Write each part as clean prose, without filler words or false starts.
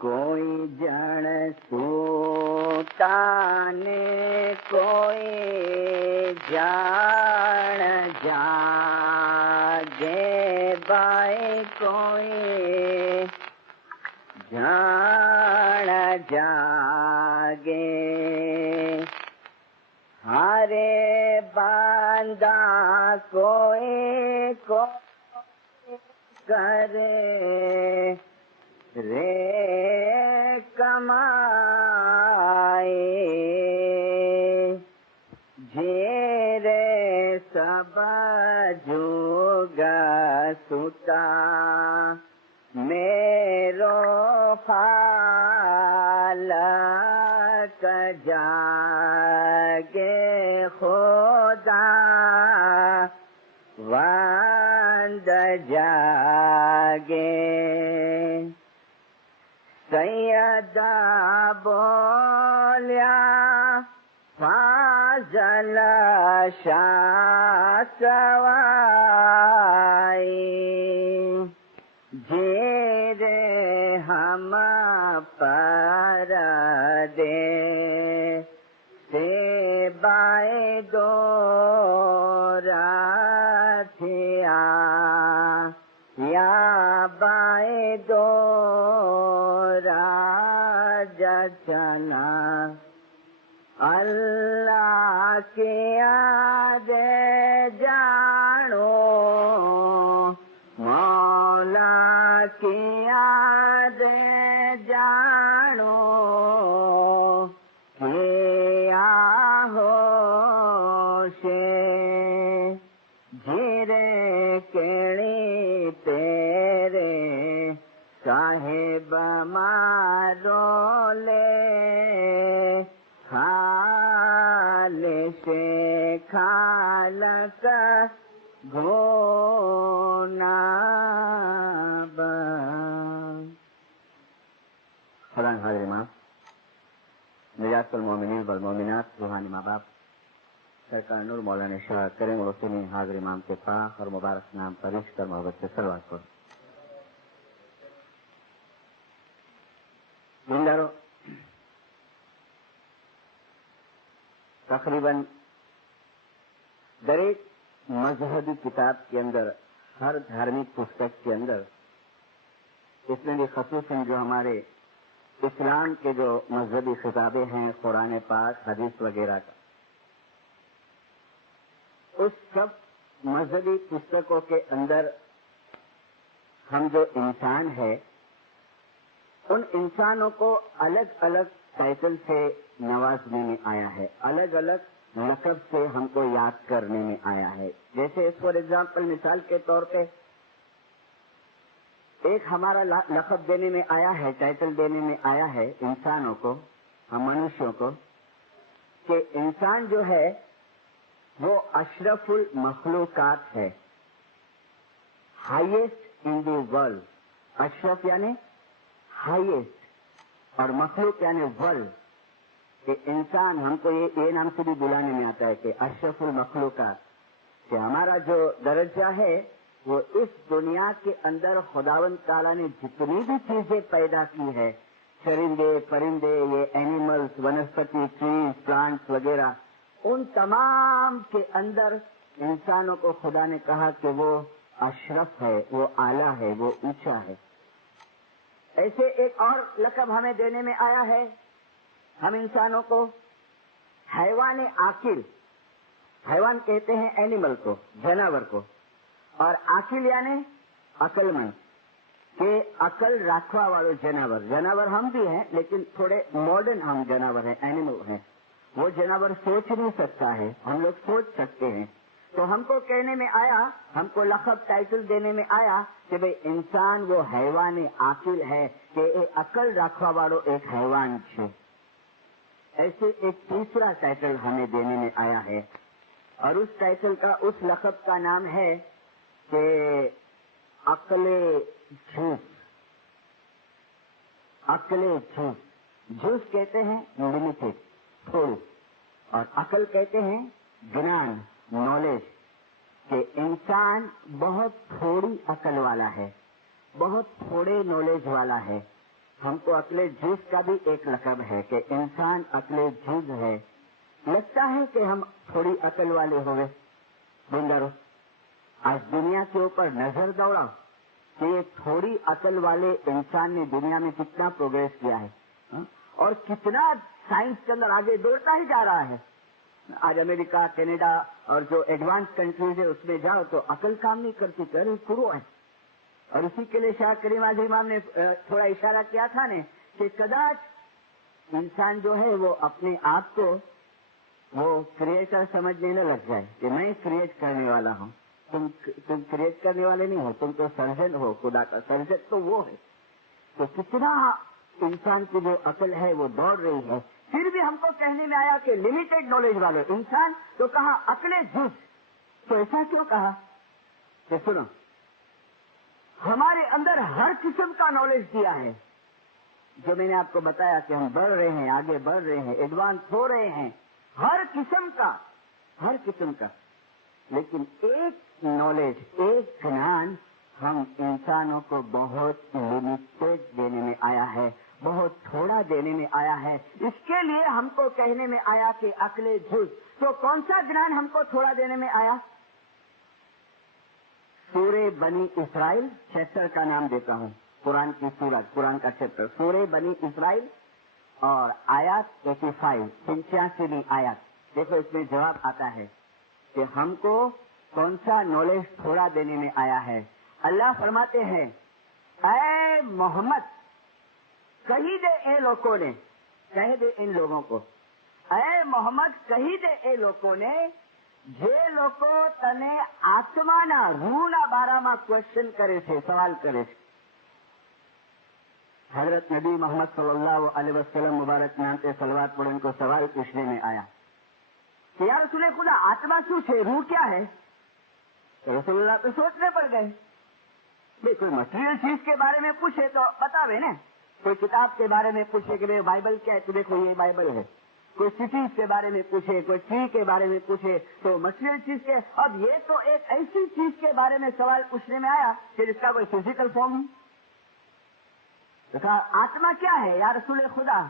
کوئی جن سوتانے کوئی جان جاگے بائی کوئی جان جاگے ہارے باندھا کوئی کرے رے کمائے جیرے سب جوگا ستا میرو خالق جاگے خدا وند جاگے سیدہ بولیا فاضل شاہ سوائی جیرے ہم پر دے سے بائے دورا تھیا یا بائے دورا جچنا اللہ کی یاد جانو مولا کی یاد جانو کیا ہوش جھیرے کیڑی تیرے صاحب مارو لے خالق خالق گونا خدا حاضر امام نجات المومنین والمومنات روحانی ماں باپ سرکار نور مولانا شاہ کریم الحسینی حاضر امام کے پاک اور مبارک نام پر عشق اور محبت سے صلوات کرو. زندارو تقریباً در ایک مذہبی کتاب کے اندر ہر دھارمک پستک کے اندر اس میں بھی خصوصاً جو ہمارے اسلام کے جو مذہبی خطابیں ہیں قرآن پاک حدیث وغیرہ کا اس سب مذہبی پستکوں کے اندر ہم جو انسان ہے ان انسانوں کو الگ الگ ٹائٹل سے نوازنے میں آیا ہے، الگ الگ لقب سے ہم کو یاد کرنے میں آیا ہے. جیسے فار ایگزامپل مثال کے طور پہ ایک ہمارا لقب دینے میں آیا ہے، ٹائٹل دینے میں آیا ہے انسانوں کو، ہم منشیوں کو، کہ انسان جو ہے وہ اشرف المخلوقات ہے، ہائیسٹ ان دی ورلڈ. اشرف یعنی ہائیسٹ اور مخلوق یعنی ورلڈ. کہ انسان ہم کو یہ نام سے بھی بلانے میں آتا ہے کہ اشرف المخلوقات، کہ ہمارا جو درجہ ہے وہ اس دنیا کے اندر خداوند تعالیٰ نے جتنی بھی چیزیں پیدا کی ہے، چرندے پرندے، یہ اینیملز، ونسپتی، ٹریز، پلانٹس وغیرہ، ان تمام کے اندر انسانوں کو خدا نے کہا کہ وہ اشرف ہے، وہ اعلیٰ ہے، وہ اونچا ہے. ایسے ایک اور لقب ہمیں دینے میں آیا ہے ہم انسانوں کو، حیوان عاقل. حیوان کہتے ہیں اینیمل کو، جانور کو، اور عاقل یعنی عقل مند، کہ عقل رکھوا والے جانور. جانور ہم بھی ہیں لیکن تھوڑے ماڈرن ہم جانور ہیں، اینیمل ہیں. وہ جانور سوچ نہیں سکتا ہے، ہم لوگ سوچ سکتے ہیں. تو ہم کو کہنے میں آیا، ہم کو لقب ٹائٹل دینے میں آیا کہ بھئی انسان وہ حیوان عاقل ہے، کہ عقل رکھوا والو ایک حیوان ہے. ایسے ایک تیسرا ٹائٹل ہمیں دینے میں آیا ہے، اور اس ٹائٹل کا، اس لقب کا نام ہے کہ عقل جھوس. عقل جھوس. جھوس کہتے ہیں لمیٹڈ، تھوڑی، اور عقل کہتے ہیں گنان، نالج. کہ انسان بہت تھوڑی عقل والا ہے، بہت تھوڑے نالج والا ہے. ہم کو عقل جز کا بھی ایک لقب ہے کہ انسان عقل جز ہے. لگتا ہے کہ ہم تھوڑی عقل والے ہوئے. بندرو آج دنیا کے اوپر نظر دوڑا کہ یہ تھوڑی عقل والے انسان نے دنیا میں کتنا پروگریس کیا ہے اور کتنا سائنس کے اندر آگے دوڑتا ہی جا رہا ہے. آج امریکہ کینیڈا اور جو ایڈوانس کنٹریز ہے اس میں جاؤ تو عقل کام نہیں کرتی, کرے شروع ہے. اور اسی کے لیے شاہ کریم عظیم امام نے تھوڑا اشارہ کیا تھا نے کہ کداچ انسان جو ہے وہ اپنے آپ کو وہ کریٹر سمجھنے نہ لگ جائے کہ میں کریٹ کرنے والا ہوں. تم کریٹ کرنے والے نہیں ہو, تم تو سرجن ہو. خدا کا سرجن تو وہ ہے. تو کتنا انسان کی جو عقل ہے وہ دوڑ رہی ہے. پھر بھی ہم کو کہنے میں آیا کہ لمیٹڈ نالج والے انسان, تو کہا عقل جز. تو ایسا کیوں کہا کہ سنو, ہمارے اندر ہر قسم کا نالج دیا ہے. جو میں نے آپ کو بتایا کہ ہم بڑھ رہے ہیں, آگے بڑھ رہے ہیں, ایڈوانس ہو رہے ہیں, ہر قسم کا. لیکن ایک نالج, ایک گنان ہم انسانوں کو بہت لمیٹڈ دینے میں آیا ہے, بہت تھوڑا دینے میں آیا ہے. اس کے لیے ہم کو کہنے میں آیا کہ عقل جز. تو کون سا گنان ہم کو تھوڑا دینے میں آیا؟ سورہ بنی اسرائیل چیپٹر کا نام دیتا ہوں, قرآن کی سورت, قرآن کا چیپٹر سورہ بنی اسرائیل اور آیات 85 85 آیات. دیکھو اس میں جواب آتا ہے کہ ہم کو کون سا نالج تھوڑا دینے میں آیا ہے. اللہ فرماتے ہیں, اے محمد کہی دے اے لوگوں نے, کہہ دے ان لوگوں کو, اے محمد کہی دے اے لوگوں نے, જે લોકો તને આત્માના રૂહના બારામાં ક્વેશ્ચન કરે છે, સવાલ કરે છે. حضرت نبی محمد صلی اللہ علیہ وسلم مبارک نام سے صلوات پڑھ ان کو سوال پوچھنے میں آیا کہ یا رسول خدا آتما شو ہے, روح کیا ہے؟ تو رسول اللہ تو سوچنے پڑ گئے. بھائی کوئی مٹیریل چیز کے بارے میں پوچھے تو بتاوے نا. کوئی کتاب کے بارے میں پوچھے کہ بھائی بائبل کیا ہے, تو دیکھو یہ بائبل ہے. کوئی سٹیز کے بارے میں پوچھے, کوئی ٹری کے بارے میں پوچھے, تو مٹیریل چیز کے. اب یہ تو ایک ایسی چیز کے بارے میں سوال پوچھنے میں آیا کہ جس کا کوئی فزیکل فارم ہے. تو کہا آتما کیا ہے یا رسول خدا؟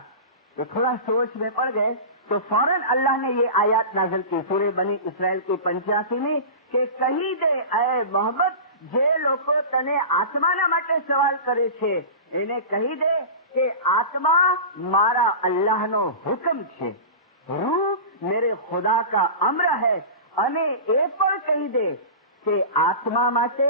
تو تھوڑا سوچ میں پڑ گئے تو فوراً اللہ نے یہ آیات نازل کی سورہ بنی اسرائیل کی 85 میں کہ કહી દે اے محمد જે લોકો તને આત્માના માટે સવાલ કરે છે એને કહી દે કે આત્મા મારા અલ્લાહનો હુકમ છે, રૂહ મેરે ખુદા કા અમ્ર है. અને એ પણ કહી દે કે આત્મા માટે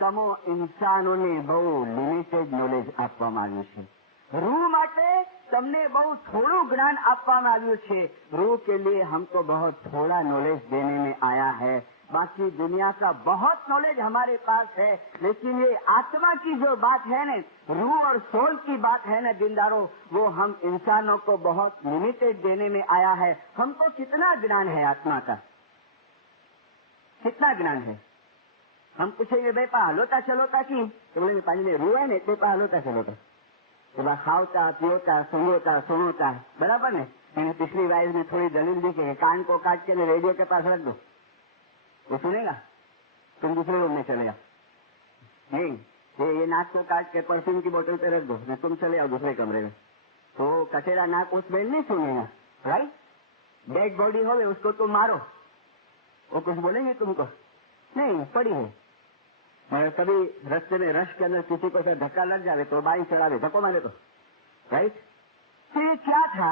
તમો ઇન્સાનોને બહુ લિમિટેડ નોલેજ આપવામાં આવ્યું છે. रूह माटे तमने बहुत थोड़ू ज्ञान आपवामां आव्युं छे. रूह के लिए हमको बहुत थोड़ा नॉलेज देने में आया है. बाकी दुनिया का बहुत नॉलेज हमारे पास है, लेकिन ये आत्मा की जो बात है ना, रूह और सोल की बात है ना दिलदारों, वो हम इंसानों को बहुत लिमिटेड देने में आया है. हमको कितना ज्ञान है आत्मा का, कितना ज्ञान है? हम पूछेंगे भाई पा हलोता चलोता की, तो बोलेंगे पानी में रूह है ने ते पा हलोता चलोता. तो बस खावता पीवता सुनोता सुनोता, बराबर ने. मैंने पिछली वाइज में थोड़ी दलील दी कि कान को काट के रेडियो के पास रख दो, वो सुनेगा, तुम दूसरे रूम में चले जाओ. नहीं, ये नाक को काट के परफ्यूम की बोतल पे रख दो, तुम चले जाओ दूसरे कमरे में. तो कचेरा नाक उस बेल नहीं सुनेगा, राइट. डेड बॉडी हो उसको तुम मारो, वो कुछ बोलेंगे तुमको? नहीं, पड़ी है. कभी रस्ते में रश के अंदर किसी को धक्का लग जाए तो बाई चढ़ा दे, धक्को मारे तो, राइट. तो ये क्या था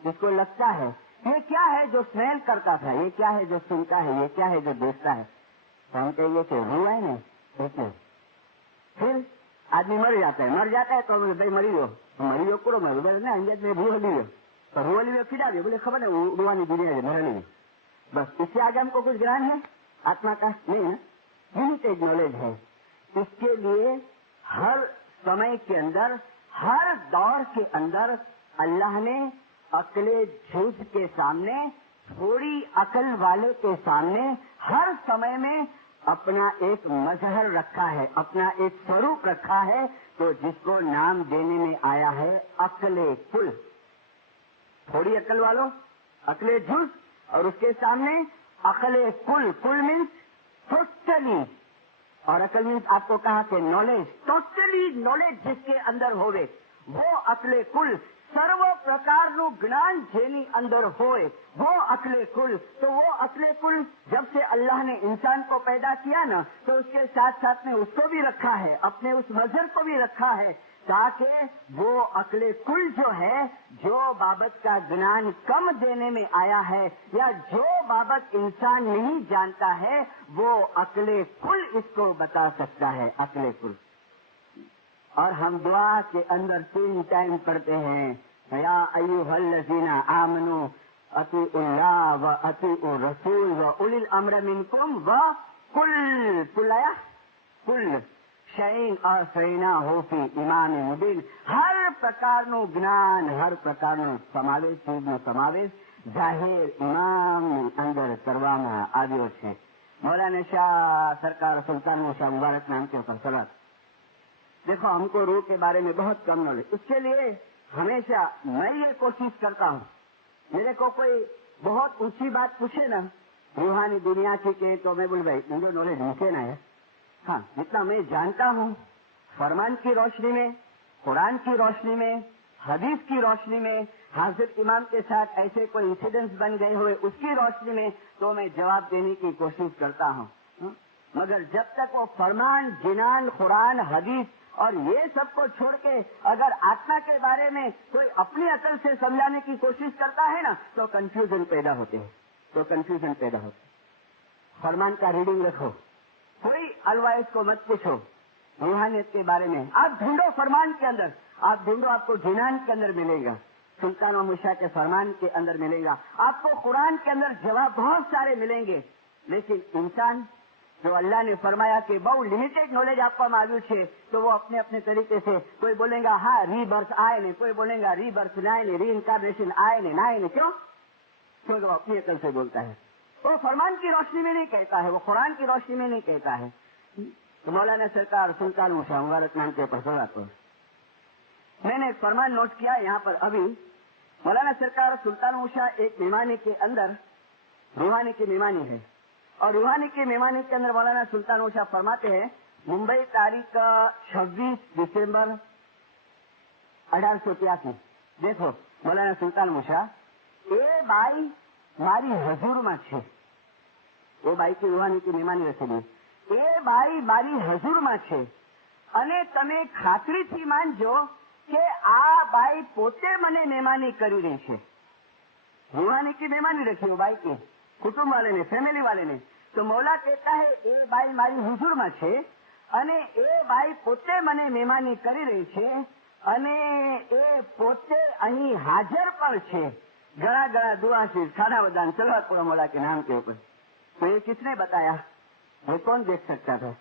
जिसको लगता है? ये क्या है जो स्मेल करता था? ये क्या है जो सुनता है? ये क्या है जो देखता है? तो हम कहिए कि रूह है ना. फिर आदमी मर जाता है तो भाई मरी गयो कूड़ो मर ना अंगेज में रूह ली गयो, तो रूह ली फिरा दे, बोले खबर है रूहानी दुनिया है, मर ली. बस इससे आगे हमको कुछ ज्ञान है आत्मा का? नहीं ना. लिमिटेड नॉलेज है. इसके लिए हर समय के अंदर, हर दौर के अंदर अल्लाह ने अकले झूठ के सामने, थोड़ी अकल वाले के सामने हर समय में अपना एक मजहर रखा है, अपना एक स्वरूप रखा है, तो जिसको नाम देने में आया है अकले कुल. थोड़ी अकल वालों अकले झूठ, और उसके सामने अकले कुल. कुल मीन्स टोटली, और अकल मीन्स आपको कहा कि नॉलेज, टोटली नॉलेज जिसके अंदर होवे वो अकले कुल सर्व प्रकारનું જ્ઞાન જેની અંદર હોય वो अकले कुल। तो वो अकले कुल जब से अल्लाह ने इंसान को पैदा किया ना तो उसके साथ साथ में उसको भी रखा है, अपने उस मजहर को भी रखा है, ताकि वो अकले कुल जो है, जो बाबत का ज्ञान कम देने में आया है या जो बाबत इंसान नहीं जानता है, वो अकले कुल इसको बता सकता है, अकले कुल। और हम दुआ के अंदर 3 टाइम पढ़ते हैं, या अय्युहल्लज़ीना आमनू अतीउल्लाह व अतीउर रसूल व उलिल अम्र मिनकुम व कुल शैन और सैना होफी इमाम मुबीन। हर प्रकारનું જ્ઞાન, હર પ્રકારનો સમાવેશ, ચીજનો સમાવેશ જાહેર ઇમામની અંદર કરવામાં આવ્યો છે। मौलाना शाह सरकार सुल्तान शाह मुबारक नाम के ऊपर सलात। देखो, हमको रूह के बारे में बहुत कम नॉलेज, उसके लिए हमेशा मैं ये कोशिश करता हूँ, मेरे को कोई बहुत ऊंची बात पूछे ना रूहानी दुनिया की के, तो मैं बोल भाई मुझे नॉलेज मुझे ना है। हाँ, जितना मैं जानता हूँ फरमान की रोशनी में, कुरान की रोशनी में, हदीस की रोशनी में, हाजिर इमाम के साथ ऐसे कोई इंसिडेंट्स बन गए हुए उसकी रोशनी में, तो मैं जवाब देने की कोशिश करता हूँ। मगर जब तक वो फरमान, जिनान, कुरान, हदीस और ये सब को छोड़ के अगर आत्मा के बारे में कोई अपनी अकल से समझाने की कोशिश करता है ना, तो कंफ्यूजन पैदा होते हैं, फरमान का रीडिंग रखो, कोई अलवाइज को मत पूछो रूहानियत के बारे में। आप ढूंढो फरमान के अंदर, आप ढूंढो, आपको जिनान के अंदर मिलेगा, सुल्तान मुशा के फरमान के अंदर मिलेगा, आपको कुरान के अंदर जवाब बहुत सारे मिलेंगे। लेकिन इंसान जो अल्लाह ने फरमाया कि बहुत लिमिटेड नॉलेज આપવામાં આવ્યું છે, तो वो अपने अपने तरीके से, कोई बोलेगा हाँ रीबर्थ आए नहीं, कोई बोलेगा रीबर्थ आए नहीं, री इनकारनेशन आए नहीं, क्यों? क्योंकि वो अपनी अकल से बोलता है, वो फरमान की रोशनी में नहीं कहता है, वो कुरान की रोशनी में नहीं कहता है। तो मौलाना सरकार सुल्तान शाह मुबारक नाम के ऊपर मैंने एक फरमान नोट किया यहाँ पर अभी। मौलाना सरकार सुल्तान शाह एक मेहमानी के अंदर रूहानी की मेहमानी है, और रूहानी की मेहमानी के अंदर मौलाना सुल्तान शाह फरमाते हैं, मुंबई तारीख 26 दिसंबर 1883। देखो मौलाना सुल्तान शाह, ए बाई મારી હજુરમાં છે, એ બાઈની રૂહાની મહેમાની રસેલી, એ બાઈ મારી હજુરમાં છે, અને તમે ખાતરીથી માનજો કે આ બાઈ પોતે મને મહેમાની કરી રહી છે। रूहानी की मेहमानी रखी हो बाई के कुटुंब वाले ने, फैमिली वाले ने। तो मौला कहता है ए बाई मारी हुजूરમાં છે અને એ બાई પોતે મને મહેમાની કરી રહી છે અને એ પોતે અહીં હાજર પણ છે। गड़ा गड़ा दुआ से खाना बदान चलवा पूरा मौला के नाम के ऊपर। तो ये किसने बताया? ये कौन देख सकता था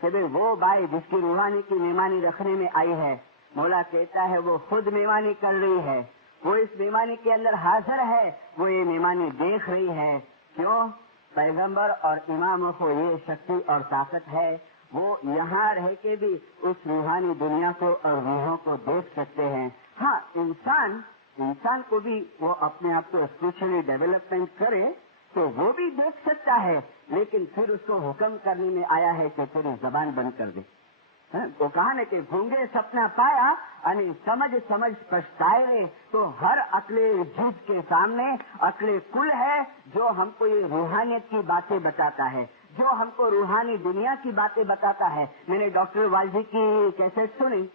कि भाई वो बाई जिसकी रूहानी की मेहमानी रखने में आई है, मौला कहता है वो खुद मेहमानी कर रही है, वो इस मेहमानी के अंदर हाजिर है, वो ये मेहमानी देख रही है। क्यों? पैगंबर और इमामों को ये शक्ति और ताकत है, वो यहाँ रह के भी उस रूहानी दुनिया को और रूहों को देख सकते हैं। हाँ, इंसान को भी वो अपने आप को स्पिरिचुअली डेवलपमेंट करे तो वो भी देख सकता है, लेकिन फिर उसको हुक्म करने में आया है कि तेरी जबान बंद कर दे। वो कहा ना कि गूंगे सपना पाया અને समझ पछताए। तो हर अकले जिद के सामने अकले कुल है जो हमको ये रूहानियत की बातें बताता है, जो हमको रूहानी दुनिया की बातें बताता है। मैंने डॉक्टर वालजी की कैसेट सुनी,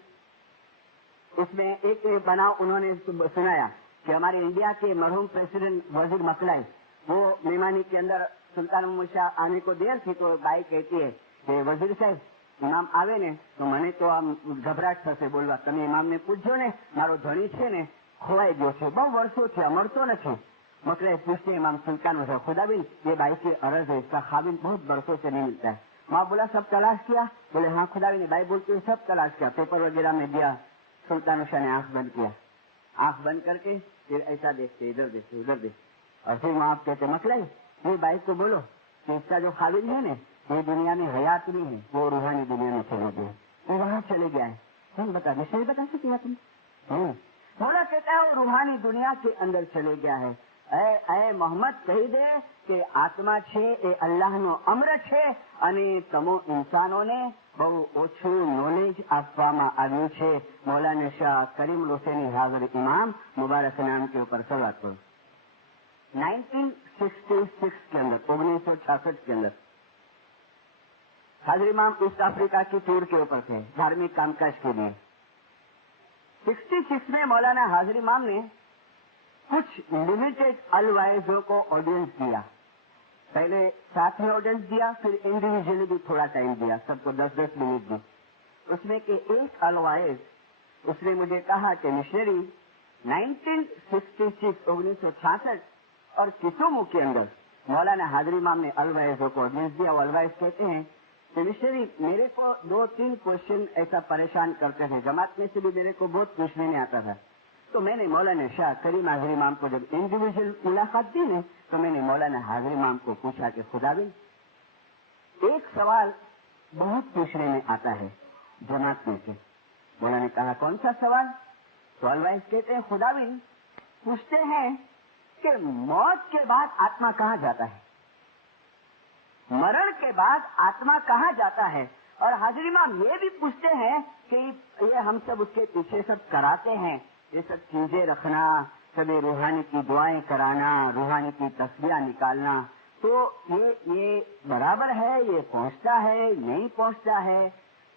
उसमें एक बनाव उन्होंने सुनाया कि हमारे इंडिया के मरहूम प्रेसिडेंट वजीर मकलाई, वो मेहमानी के अंदर सुल्तान शाह आने को देर थी, तो बाई कहती है कि वजीर साहब इमाम आवे ने तो મને તો આમ ગભરાટ થશે બોલવા, તમે ઇમામને પૂછજો ને, મારો ધણી છે ને ખોવાઈ ગયો છે, બહુ વર્ષોથી મળતો નથી। मकलाई पूछते इमाम सुल्तान शाह, खुदाबिन ये बाई की अर्ज है, इसका खाबिन बहुत बरसों से नहीं मिलता है। माँ बोला सब तलाश किया? बोले हाँ खुदाबिन। बाई बोलती है सब तलाश किया, पेपर वगैरह में दिया। सुल्तान शाह ने आंख बंद किया, आंख बंद करके फिर ऐसा देखते, इधर देखते उधर देखते, और फिर वहाँ आप कहते मकलाई ये बाई को बोलो कि इसका जो खाबिन है ना ये दुनिया में हयात नहीं है, वो रूहानी दुनिया में चले गए, वो वहाँ चले गया है। तुम बता दे, बता सकती तुम? बोला कहता है वो रूहानी दुनिया के अंदर चले गया है। ऐ मोहम्मद कही दे कि आत्मा छे ए अल्लाह नो अमृत छे, अने तमो इंसानों ने બહુ ઓછું નોલેજ આપવામાં આવ્યું છે. મૌલાના શાહ કરીમ હુસૈની હાજર ઇમામ મુબારક નામ के ऊपर सवाल करो. 1966 के अंदर 1966 के अंदर हाजिर इमाम ईस्ट अफ्रीका की टूर के ऊपर थे धार्मिक कामकाज के लिए. 66 में मौलाना हाजिर इमाम ने कुछ लिमिटेड अलवाइजों को ऑडियंस दिया. पहले साथ में ऑडियंस दिया, फिर इंडिविजुअली भी थोड़ा टाइम दिया, सबको 10-10 मिनट दी. उसमें के एक अलवाइज उसने मुझे कहा कि मिशनरी 1966 और किसुमु के अंदर मौलाना हाजिर इमाम ने अलवाइजों को ऑडियंस दिया. वो अलवाइज कहते हैं कि मिशनरी मेरे को 2-3 क्वेश्चन ऐसा परेशान करते थे, जमात में से भी मेरे को बहुत पूछने नहीं आता था. तो मैंने मौलाना शाह करीम हाजिर इमाम को जब इंडिविजुअल मुलाकात दी ने तो मैंने मौलाना हाजिर इमाम को पूछा कि खुदाबिन एक सवाल बहुत पूछने में आता है जमात में से. मौलाना ने कहा कौन सा सवाल? तो अलवाइज कहते हैं खुदाबिन पूछते हैं कि मौत के बाद आत्मा कहाँ जाता है, मरण के बाद आत्मा कहाँ जाता है. और हाजिर इमाम ये भी पूछते हैं कि ये हम सब उसके पीछे सब कराते हैं, ये सब चीजें रखना, सभी रूहानी की दुआएं कराना, रूहानी की तस्वीरें निकालना, तो ये बराबर है, ये पहुंचता है नहीं पहुंचता है.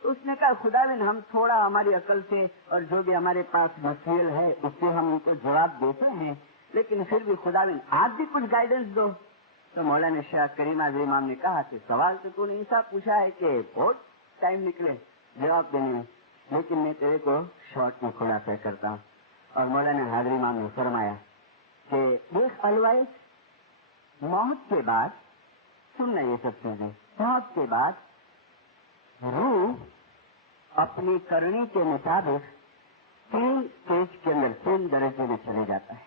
तो उसने कहा खुदाविन हम थोड़ा हमारी अकल से और जो भी हमारे पास मटेरियल है उससे हम उनको जवाब देते हैं, लेकिन फिर भी खुदाविन आप भी कुछ गाइडेंस दो. तो मौलाना शाह करीम हाजिर इमाम ने कहा कि सवाल तो तूने ऐसा पूछा है कि बहुत टाइम निकले जवाब देने में, लेकिन मैं तेरे को शॉर्ट में खुलासा करता हूँ. और मौलाना हाजिर इमाम ने फरमाया कि देख अलवाइज मौत के बाद सुनना ये सब चीजें, मौत के बाद रूह अपनी करनी के मुताबिक 3 स्टेज के अंदर 3 दर्जे में चले जाता है.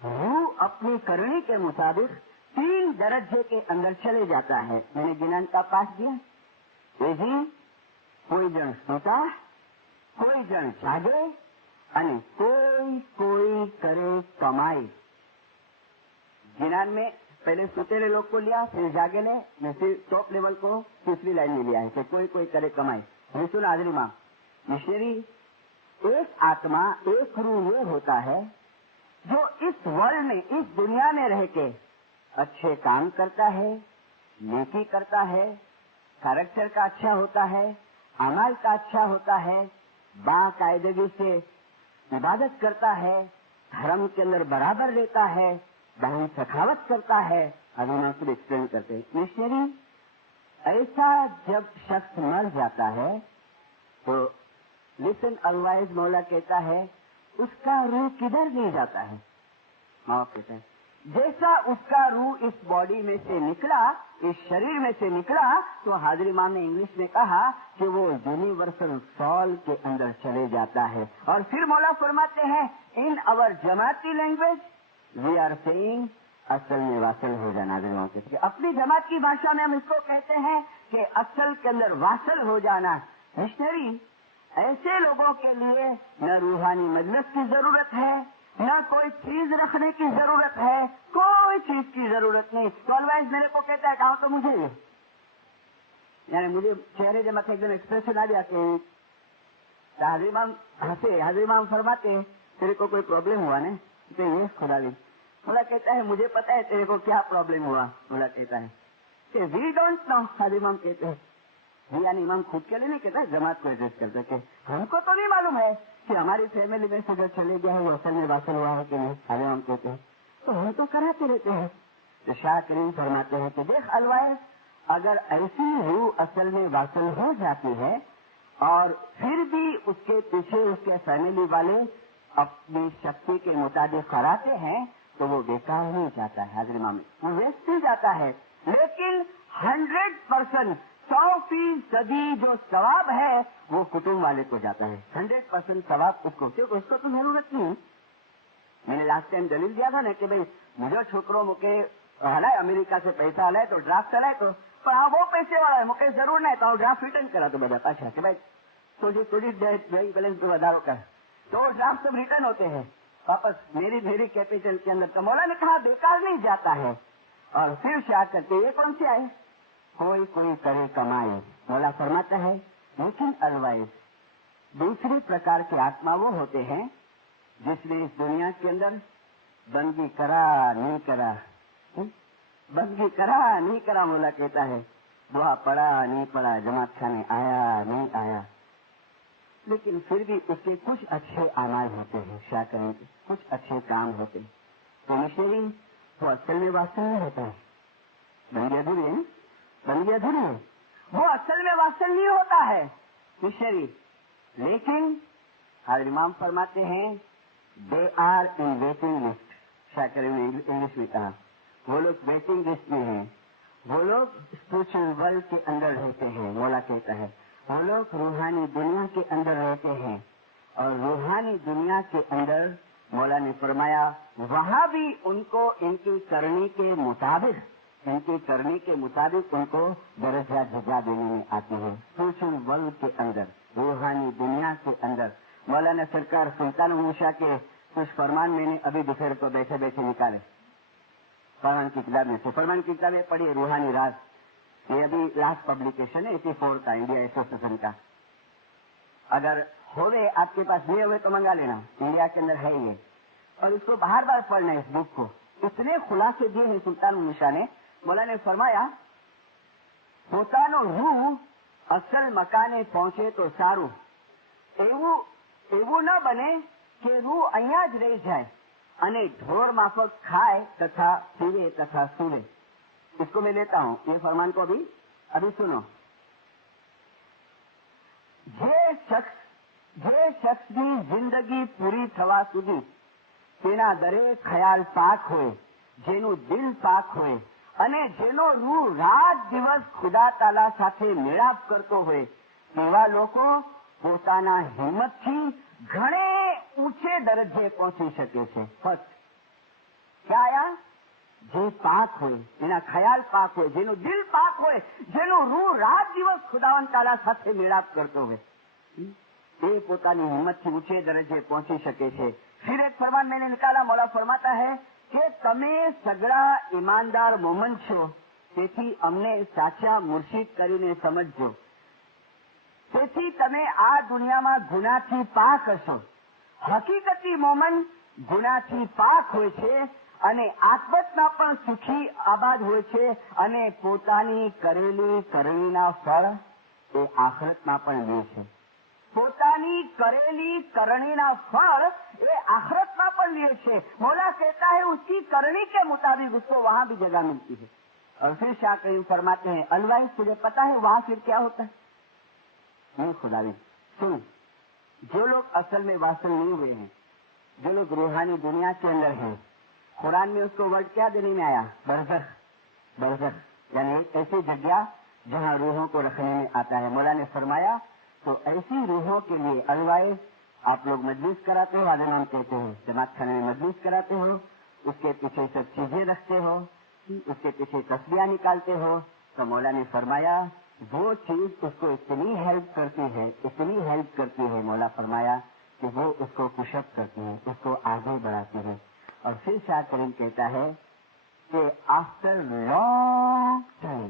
रूह अपनी करनी के मुताबिक 3 दर्जे के अंदर चले जाता है. मैंने गिनान का पाठ दिया. ये जी कोई जन सोता, कोई जन जागे અને कोई करे कमाई. जिनान में पहले सुतेले लोग को लिया, फिर जागे ने फिर टॉप लेवल को तीसरी लाइन में लिया है कि कोई करे कमाई. सुन हाजिर इमाम मिशनरी एक आत्मा एक रूह ये होता है जो इस वर्ल्ड में इस दुनिया में रह के अच्छे काम करता है, नेकी करता है, कैरेक्टर का अच्छा होता है, अमल का अच्छा होता है, बाकायदगी से इबादत करता है, धर्म के अंदर बराबर रहता है, दान सखावत करता है. अभी मैं फिर एक्सप्लेन करते हैं. मिशनरी ऐसा जब शख्स मर जाता है तो लिसन अलवाइज मौला कहता है उसका रूह किधर नहीं जाता है. माफ कहते हैं जैसा उसका रूह इस बॉडी में से निकला, इस शरीर में से निकला, तो हाजिर इमाम ने इंग्लिश में कहा कि वो यूनिवर्सल सॉल के अंदर चले जाता है. और फिर मौला फरमाते हैं इन अवर जमाती लैंग्वेज वी आर सेइंग असल में वासल हो जाना. अपनी जमात की भाषा में हम इसको कहते हैं कि असल के अंदर वासल हो जाना. मिशनरी ऐसे लोगों के लिए न रूहानी मजलिस की जरूरत है, न कोई चीज रखने की जरूरत है, कोई चीज की जरूरत नहीं. तो अलवाइज मेरे को कहता है कहा तो मुझे यानी मुझे चेहरे जमा के एकदम एक्सप्रेशन आ जाते हैं. हाजिर इमाम हंसे, हाजिर इमाम फरमाते तेरे को कोई प्रॉब्लम हुआ ना? तो ये खुदावी बोला कहता है मुझे पता है तेरे को क्या प्रॉब्लम हुआ. बोला कहता है कि वी डोंट नो. हाजिर इमाम कहते हैं यानी इमाम खुद के लिए नहीं कहता है, जमात को एड्रेस करते कि हमको तो नहीं मालूम है कि हमारी फैमिली में से जो चले गया है वो असल में वासल हुआ है कि नहीं. हाजिर इमाम कहते हैं तो हम तो कराते रहते हैं. तो शाह करीम फरमाते हैं कि देख अलवाइज अगर ऐसी रूह असल में वासल हो जाती है और फिर भी उसके पीछे उसके फैमिली वाले अपनी शक्ति के मुताबिक कराते हैं तो वो बेकार नहीं जाता है. हाजिर इमाम वो वेस्ट ही जाता है. लेकिन 100% 100% जो सवाब है वो कुटुंब वाले को जाता है. 100% सवाब उसको, क्योंकि उसको तो जरूरत नहीं. मैंने लास्ट टाइम दलील दिया था ना कि भाई मुझे छोकरो मुके हलाए अमेरिका से पैसा हलाए तो ड्राफ्ट हलाए तो પણ આ બહુ પૈસે વાળા है, मुके जरूर नहीं तो ड्राफ्ट रिटर्न करा तो બધા પાછા कि भाई थोड़ी बैंक बैलेंस में વધારો कर, तो ड्राफ्ट सब रिटर्न होते हैं वापस मेरी कैपिटल के अंदर. तो मौला ने कहा बेकार नहीं जाता है. और फिर शाह करते ये कौन से आए कोई करे कमाई. मौला फरमाता है लेकिन अदरवाइज दूसरी प्रकार के आत्मा वो होते हैं जिसने इस दुनिया के अंदर बंदगी करा नहीं करा, बंदगी करा नहीं करा, मौला कहता है दुआ पड़ा नहीं पड़ा, जमात खाने आया नहीं आया, लेकिन फिर भी उसके कुछ अच्छे अमाल होते हैं, क्या करेंगे, कुछ अच्छे काम होते हैं। तो मिशनरी वो असल में वास्तव में होता है, बंदगी अधूरी है, बंदगी अधूरी है, वो असल में वास्तव नहीं होता है मिशनरी। लेकिन हर इमाम फरमाते हैं they are in waiting list, क्या करेंगे इंग्लिश में कहा, वो लोग वेटिंग लिस्ट में हैं, वो लोग स्पिरिचुअल वर्ल्ड के अंदर रहते हैं। मौला कहता है वो लोग रूहानी दुनिया के अंदर रहते हैं, और रूहानी दुनिया के अंदर मौला ने फरमाया वहां भी उनको इनकी करनी के मुताबिक, इनकी करनी के मुताबिक उनको दर्जा जजा देने में आती है। स्पिरिचुअल वर्ल्ड के अंदर, रूहानी दुनिया के अंदर मौलाना सरकार सुल्तान मूसा के कुछ फरमान मैंने अभी दोपहर को बैठे बैठे निकाले फरमान की किताब में से। फरमान की किताब पढ़ी रूहानी राज, ये अभी लास्ट पब्लिकेशन है 84 का, इंडिया एसोसिएशन का। अगर होवे आपके पास नहीं हुए तो मंगा लेना, इंडिया के अंदर है ये, और इसको बार बार पढ़ना है। इस बुक को इतने खुलासे दिए हैं सुल्तान मूसा ने। मौला ने फरमाया પોતાનો રૂહ અસલ મકાને પહોંચે તો સારું, એવું ન બને કે રૂહ અહીંયા જ રહી જાય અને ઢોર માફક ખાય તથા પીવે તથા સૂવે। इसको मैं लेता हूँ, ये फरमान को अभी सुनो। જે શખ્સની જિંદગી પૂરી થવા સુધી તેના દરેક ખયાલ પાક હોય, જેનું દિલ પાક હોય અને જેનો રૂહ રાત દિવસ ખુદા તાલા સાથે મેળાપ કરતો હોય, એવા લોકો પોતાના હિંમતથી ઘણે ઊંચે દરજ્જે પહોંચી શકે છે। ફર્સ્ટ क्या आया? જે પાક હોય, એના ખયાલ પાક હોય, જેનું દિલ પાક હોય, જેનું રૂહ રાત દિવસ ખુદાવંત તાલા સાથે મેળાપ કરતો હોય, એ પોતાની હિંમતથી ઊંચે દરજ્જે પહોંચી શકે છે। फिर एक फरमान मैंने निकाला, मौला फरमाता है कि તમે સગડા ઈમાનદાર મોમન છો, તેથી અમને સાચા મુર્શિદ કરીને સમજજો। તેથી તમે આ દુનિયામાં ગુનાથી પાક હશો। હકીકતી મોમન ગુનાથી પાક હોય છે અને આત્મતમાં પણ સુખી આબાદ હોય છે, અને પોતાની કરેલી કરણીના ફળ એ આખરતમાં પણ લે છે। પોતાની કરેલી કરણીના ફળ એ આખરતમાં પણ લે છે। मौला कहता है उसकी करनी के मुताबिक उसको वहां भी जगह मिलती है। और फिर शाह करीम फरमाते हैं अलवाइज तुझे पता है वहां फिर क्या होता है? नहीं खुदावी सुन, जो लोग असल में वासल नहीं हुए हैं, जो लोग रूहानी दुनिया के अंदर हैं, कुरान में उसको वर्ड क्या देने में आया? बरज़ख। बरज़ख यानी एक ऐसी जगह जहाँ रूहों को रखने में आता है। मौला ने फरमाया तो ऐसी रूहों के लिए अदरवाइज आप लोग मजलिस कराते हो, आधे नाम कहते हो, जमात खाने में मजलिस कराते हो, उसके पीछे सब चीजें रखते हो, उसके पीछे तस्बीहां निकालते हो, तो मौला ने फरमाया वो चीज उसको इतनी हेल्प करती है, इतनी हेल्प करती है, मौला फरमाया कि वो उसको पुशअप करती है, उसको आगे बढ़ाती है। और फिर शाह करीम कहता है कि आफ्टर लॉन्ग टाइम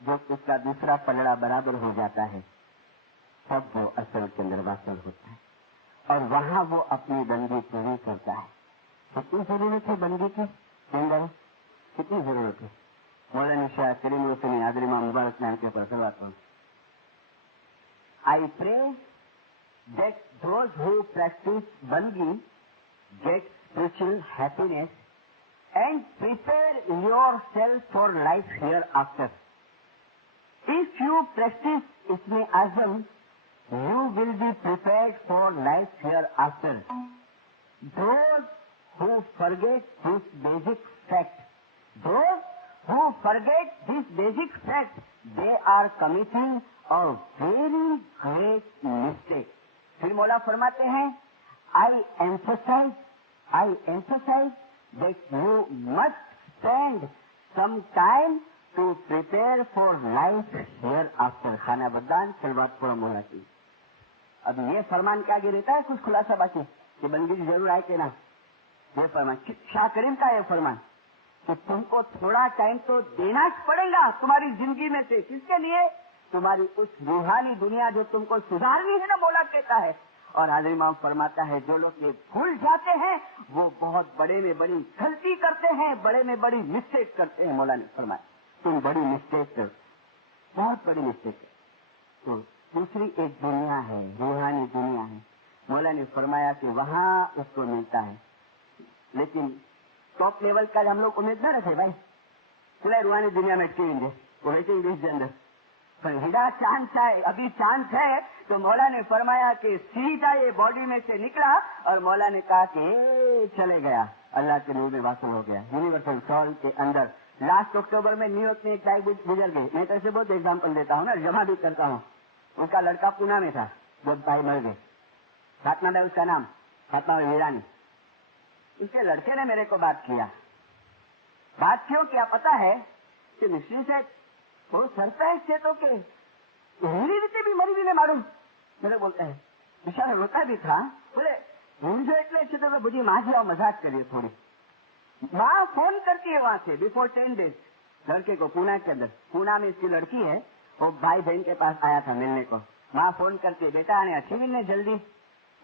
जब उसका दूसरा पलड़ा बराबर हो जाता है तब वो असल के अंदर वासल होता है, और वहां वो अपनी बंदी पूरी करता है। कितनी जरूरत है बंदी की अंदर, कितनी जरूरत है? मौलाना शाह करीम हुसैन आदरी इमाम मुबारक नाम के पर सलवात पढ़ो। I pray that those who practice Bandi get spiritual happiness and prepare yourself for life hereafter. If you practice Isme Azam, you will be prepared for life hereafter. Those who forget this basic fact, they are committing a very great mistake. फिर मौला फरमाते हैं I emphasize that you must spend some time to prepare for life hereafter. खाना बदान सलवात पूरा मोहरा की। अब ये फरमान के आगे रहता है कुछ खुलासा बाकी कि बंदी की जरूर आए कि ना, ये फरमान शाह करीम का ये फरमान। कि तुमको थोड़ा टाइम तो देना पड़ेगा तुम्हारी जिंदगी में से। किसके लिए? तुम्हारी उस रूहानी दुनिया जो तुमको सुधारनी है ना, मौला कहता है। और हज़रत इमाम फरमाता है जो लोग ये भूल जाते हैं वो बहुत बड़े में बड़ी गलती करते हैं, बड़े में बड़ी मिस्टेक करते हैं। मौला ने फरमाया तुम बड़ी मिस्टेक कर, बहुत बड़ी मिस्टेक है। तो दूसरी एक दुनिया है, रूहानी दुनिया है। मौला ने फरमाया कि वहां उसको मिलता है, लेकिन टॉप लेवल का हम लोग उम्मीद न रखे भाई, पूरा रूहानी दुनिया में अटकेंगे वो वेटिंग लिस्ट के अंदर। पर हिडा चांस है, अभी चांस है। तो मौला ने फरमाया कि सीधा ये बॉडी में से निकला और मौला ने कहा कि चले गया, अल्लाह के नूर में वासल हो गया। यूनिवर्सल सॉल के अंदर लास्ट अक्टूबर में न्यूयॉर्क में एक भाई गुजर गई। मैं तो ऐसे बहुत एग्जाम्पल देता हूँ ना, जमा भी करता हूँ। उसका लड़का पूना में था जब भाई मर गए। फातिमा भाई उसका नाम, फातिमा भाई वीरानी। उसके लड़के ने मेरे को बात किया। बात क्यों किया पता है? कि मिश्री से वो सरप्राइज थे तो के मेरी रीते भी मरी भी ने मालूम मेरे बोलते हैं। बेचारा रोता भी था। बोले मुझे એટલે છે તો બધી માં જેવા મજાક કરીએ थोड़ी। माँ फोन करती है वहां से बिफोर 10 days लड़के को पूना के अंदर। पूना में इसकी लड़की है, वो भाई बहन के पास आया था मिलने को। माँ फोन करती है बेटा आने अच्छी मिलने जल्दी।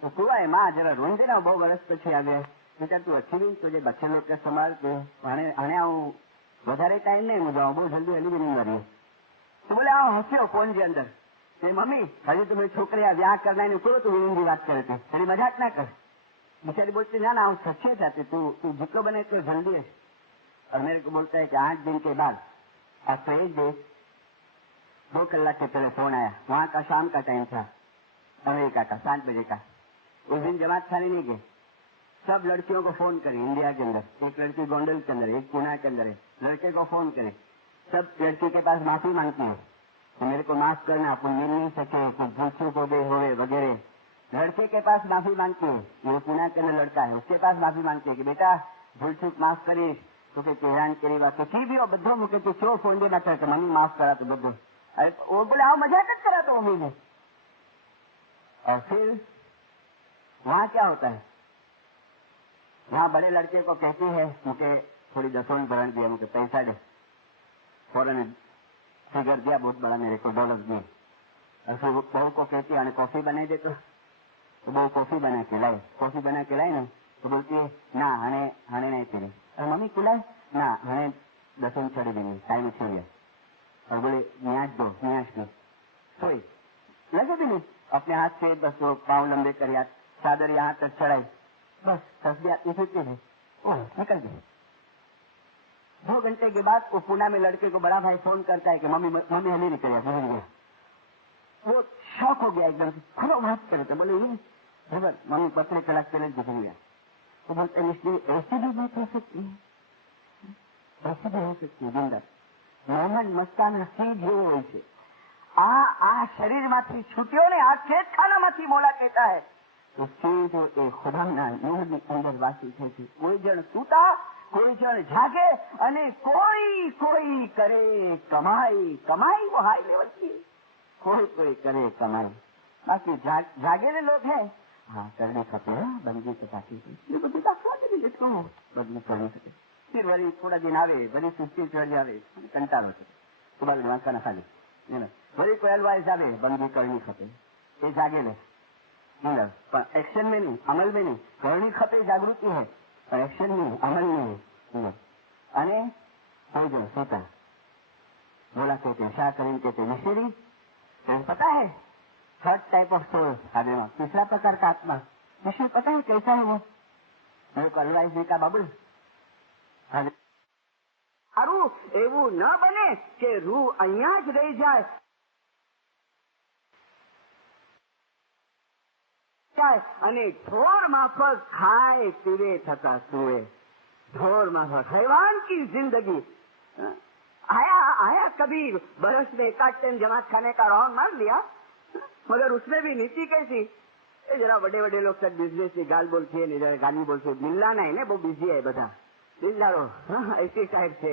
तो हुआ है माँ जरा रोन देना, 2 વર્ષ પછી आ गए। बेटा तू अच्छी मिल, तुझे बच्चे लोग का संभाल के आने आऊँ વધારે टाइम नहीं मुझे बहुत जल्दी हली भी नहीं मरी। तो बोले आओ हंस्यो फोन के अंदर कि मम्मी हजी तो मेरी छोकरी व्याह करना है पूरो तू विनती बात करे थे, तेरी मजाक ना कर। बेचारी बोलती ना ना सच्चे चाहते तू जितना बने तो जल्दी है। और मेरे को बोलता है कि 8 दिन के बाद आफ्टर 8 days 2 कलाक के पहले फोन आया। वहाँ का शाम का टाइम था, अमेरिका का 7 बजे का। उस दिन जमात खाने नहीं गए, सब लड़कियों को फोन करें इंडिया के अंदर। एक लड़की गोंडल के अंदर, एक पूना के अंदर है। लड़के को फोन करें, सब लड़की के पास माफी मांगती है तो मेरे को माफ करना, अपन मिल नहीं सके, कुछ भूलचूक हो गई होवे वगैरह। लड़के के पास माफी मांगती है, वो पूना के अंदर लड़का है, उसके पास माफी मांगती है कि बेटा भूलचूक माफ करीश तो કે હેરાન કરી વાત તો કી બી બધો મૂકે તું છો ફોન દે બાત કે મમ્મી માફ કરા તો બધો। अरे वो बोले आओ मजाक मत करा तो मम्मी ने। और फिर वहाँ क्या होता है? वहाँ बड़े लड़के को कहती है मुझे थोड़ी दसों भरण दिया, मुझे पैसा दे। फौरन फिगर दिया बहुत बड़ा मेरे को $, दिए। और फिर बहू को कहती है कॉफी बनाई दे तो बहू कॉफी बना के लाई। कॉफी बना के लाई ना तो बोलती है ना हने नहीं तेरे। और मम्मी कुलाए ना हने दसों चढ़ी देंगे टाइम छो गया। और बोले न्याज दो सोई लगे भी नहीं। अपने हाथ से बस वो पाँव लंबे कर याद चादर यहाँ तक चढ़ाई, बस तस्बिया इसी है ओह निकल गए। 2 घंटे के बाद वो पूना में लड़के को बड़ा भाई फोन करता है कि मम्मी हमें निकल गया। वो शौक हो गया एकदम से, खरो बात करे थे। बोले ये खबर मम्मी 15 कलाक पहले गुजर गया। तो बोलते हैं ऐसी भी बात हो सकती है, ऐसी भी हो सकती है। जिंदा મોહન મસ્તાના સિંહ જેવો હોય છે। આ શરીરમાંથી છૂટ્યો ને આ ખેતખાનામાંથી મોલા કહેતા है તો સિંહ જો એ ખુદાના નૂરની અંદર વાસી છે। કોઈ જણ સૂતા, કોઈ જણ જાગે અને કોઈ કરે કમાઈ वो हाई लेवल की, कोई करे कमाई। बाकी जागेले लोग हैं हाँ करने खपे बंदी तो बाकी ये બધું દાખલા भी लेट को बदली कर नहीं सके। फिर वही थोड़ा दिन आवे वही सुस्ती चढ़ जावे कंटाळो છે તો બાદ વાંચવા ના ખાલી वही कोई एडवाइस आवे बंदी करनी खपे ये जागे ले पर एक्शन में नहीं अमल में नहीं। करनी खपे जागृति है पर एक्शन नहीं अमल नहीं। અને कोई जो सोता बोला कहते हैं शाह करीम कहते हैं मिशरी पता है 3rd टाइप ऑफ सोल आगे में 3रा प्रकार का आत्मा मिशरी पता है कैसा है वो? मेरे को एडवाइस नहीं का बाबुल સારું એવું ન બને કે રૂહ અહીંયા જ રહી જાય અને ઢોર માફક ખાए પીવે થતા સુએ। ढोर माफक हैवान की जिंदगी। आया कभी बरस में 1 टाइम जमात खाने का राउंड मार लिया, मगर उसमें भी नीति कैसी जरा बड़े लोग सब बिजनेस की गाल बोलती है, जरा गाली बोलती है। मिलना नहीं ना वो बिजी है बता दिलदारो ऐसी टाइप से।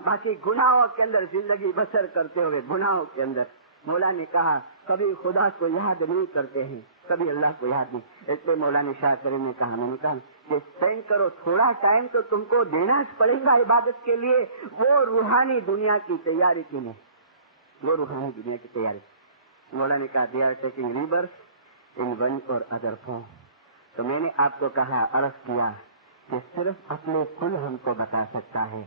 बाकी गुनाहों के अंदर जिंदगी बसर करते हुए गुनाहों के अंदर मौला ने कहा कभी खुदा को याद नहीं करते हैं, कभी अल्लाह को याद नहीं। इसलिए मौलाना शाह करीम ने कहा, मैंने कहा कि स्पेंड करो, थोड़ा टाइम तो तुमको देना पड़ेगा इबादत के लिए, वो रूहानी दुनिया की तैयारी के लिए, वो रूहानी दुनिया की तैयारी। मौलाना ने कहा, they are taking rebirth in one or other form. तो मैंने आपको कहा, अर्ज किया कि सिर्फ अपने कुल हमको बता सकता है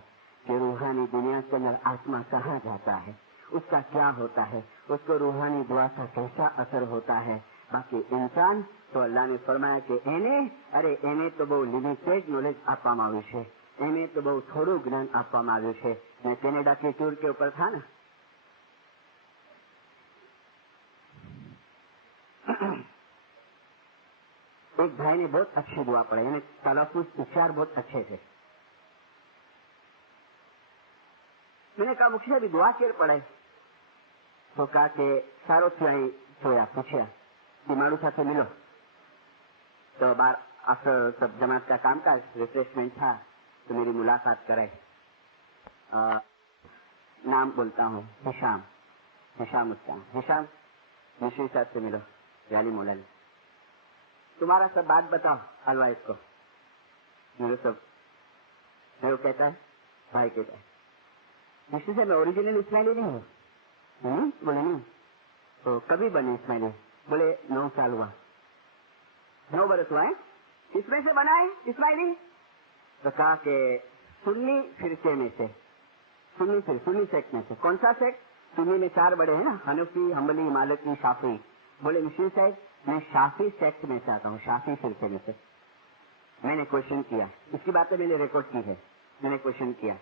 कि रूहानी दुनिया के अंदर आत्मा कहाँ जाता है, उसका क्या होता है, उसको रूहानी दुआ का कैसा असर होता है। बाकी इंसान तो अल्लाह ने फरमाया कि એને તો બહુ લિમિટેડ નોલેજ આપવામાં આવ્યું છે, એને તો બહુ થોડું જ્ઞાન આપવામાં આવ્યું છે। मैं कैनेडा की टूर के ऊपर था ना, एक भाई ने बहुत अच्छी दुआ पढ़ाई, यानी तलफ़ुज़ उच्चार बहुत अच्छे थे। मैंने कहा, मुखिया भी दुआ क्यों पढ़ाई? तो कहा कि सारो थी જોયા, પૂછ્યા कि मारू साथे मिलो। तो बार आफ्टर सब जमात का कामकाज रिफ्रेशमेंट था, तो मेरी मुलाकात कराई। नाम बोलता हूँ, हिशाम उसका। हिशाम, मिश्री साहब से मिलो, याली मौलाना, तुम्हारा सब बात बताओ अलवाइज को। मेरे कहता है, भाई कहता है, मिश्री से मैं ओरिजिनल इस्माइली नहीं हूँ। बोले नहीं, तो कभी बने इस्माइली? बोले 9 साल हुआ, 9 बरस हुआ है। इसमें से बना है इस्माइली? तो कहा कि सुन्नी फिरके में से, सुन्नी सेक्ट में से। कौन सा सेक्ट? सुन्नी में 4 बड़े हैं ना, हनफी, हम्बली, मालिकी, शाफी। बोले मिश्री साहब, मैं शाफी सेक्ट में से आता हूँ, शाफी फिरके में से। मैंने क्वेश्चन किया, इसकी बातें मैंने रिकॉर्ड की है। मैंने क्वेश्चन किया,